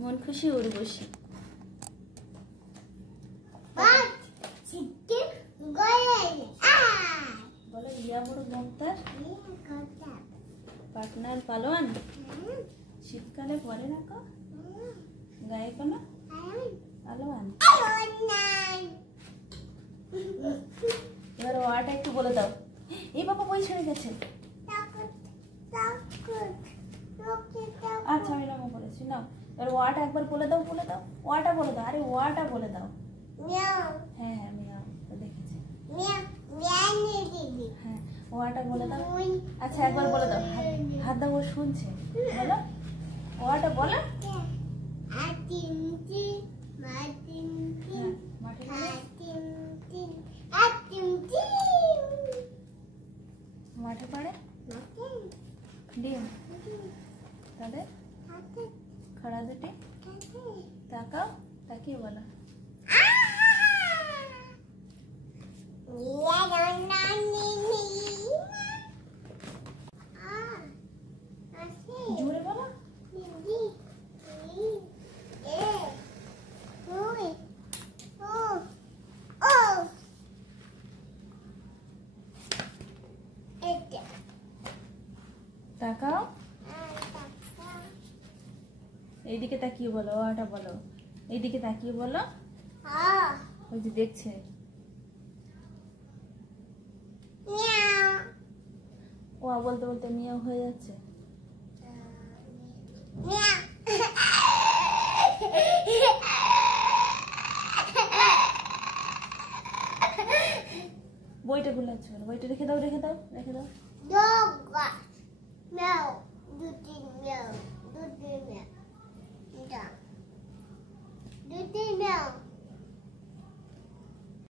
মন খুশি উর্বশী। বলে রিয়া বড় মমতার পার্টনার পালোয়ান। শীতকালে পরে না কো গায়ে কোনো পালোয়ান। এবার ওয়াটা একটু বলে দাও। এই বাবা বই ছেড়ে গেছে। আচ্ছা আমি নামও বলেছি না। এবার ওয়াটা একবার বলে দাও, বলে দাও। ওয়াটা বলে দাও। আরে ওয়াটা বলে দাও। হ্যাঁ হ্যাঁ মিয়াও তো দেখেছি। হ্যাঁ ওয়াটা বলে দাও। আচ্ছা একবার বলে দাও। হাত দাও, ও শুনছে। বলো ওয়াটা বলো। মাঠে পড়ে ডিম তাদের খড়া দুটি তাকাও, তাকিয়ে বলো। জোরে বলো। তাকাও, এইদিকে তাকিয়ে বলো। ওটা বলো, এইদিকে তাকিয়ে বলো। ওই যে দেখছে। ও বলতে বলতে মিয়াও হয়ে যাচ্ছে। বইটা ভুলে যাচ্ছে। বইটা রেখে দাও, রেখে দাও, রেখে দাও। Meow.